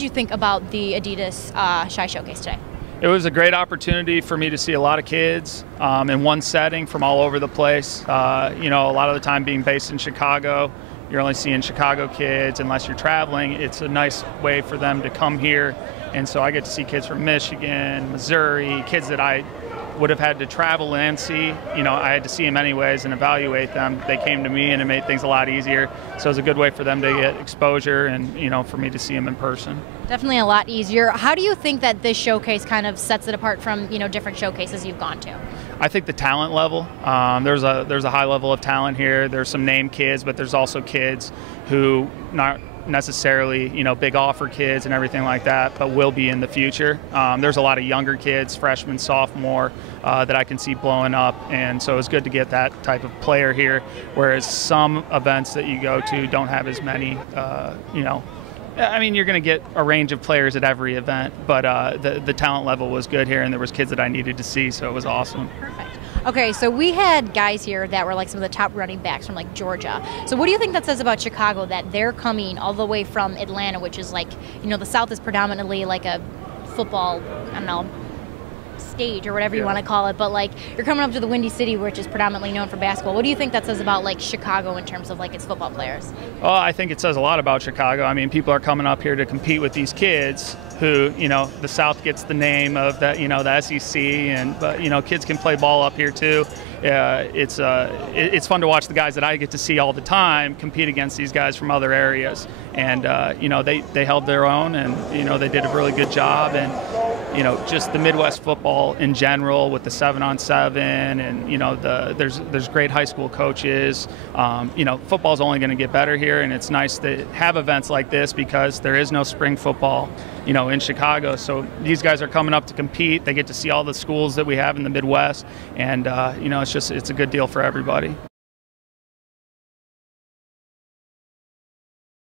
did you think about the Adidas Chi Showcase today? It was a great opportunity for me to see a lot of kids in one setting from all over the place. You know, a lot of the time being based in Chicago, you're only seeing Chicago kids unless you're traveling. It's a nice way for them to come here. And so I get to see kids from Michigan, Missouri, kids that I would have had to travel and see. You know, I had to see them anyways and evaluate them. They came to me and it made things a lot easier. So it was a good way for them to get exposure and, you know, for me to see them in person. Definitely a lot easier. How do you think that this showcase kind of sets it apart from, you know, different showcases you've gone to? I think the talent level, there's a high level of talent here. There's some named kids, but there's also kids who not necessarily, you know, big offer kids and everything like that, but will be in the future. There's a lot of younger kids, freshman, sophomore, that I can see blowing up, and so it's good to get that type of player here, whereas some events that you go to don't have as many, you know, I mean, you're going to get a range of players at every event, but the talent level was good here, and there was kids that I needed to see, so it was awesome. Perfect. Okay, so we had guys here that were like some of the top running backs from like Georgia. So what do you think that says about Chicago, that they're coming all the way from Atlanta, which is like, you know, the South is predominantly like a football, I don't know, stage or whatever you want to call it, but like you're coming up to the Windy City, which is predominantly known for basketball. What do you think that says about like Chicago in terms of like its football players? Oh, I think it says a lot about Chicago. I mean, people are coming up here to compete with these kids who, you know, the South gets the name of that, you know, the SEC, and but you know, kids can play ball up here too. It's fun to watch the guys that I get to see all the time compete against these guys from other areas, and you know, they held their own, and you know, they did a really good job, and you know, just the Midwest football in general with the 7-on-7, and you know, there's great high school coaches. You know, football's only going to get better here, and it's nice to have events like this because there is no spring football, you know, in Chicago. So these guys are coming up to compete. They get to see all the schools that we have in the Midwest, and you know, it's a good deal for everybody.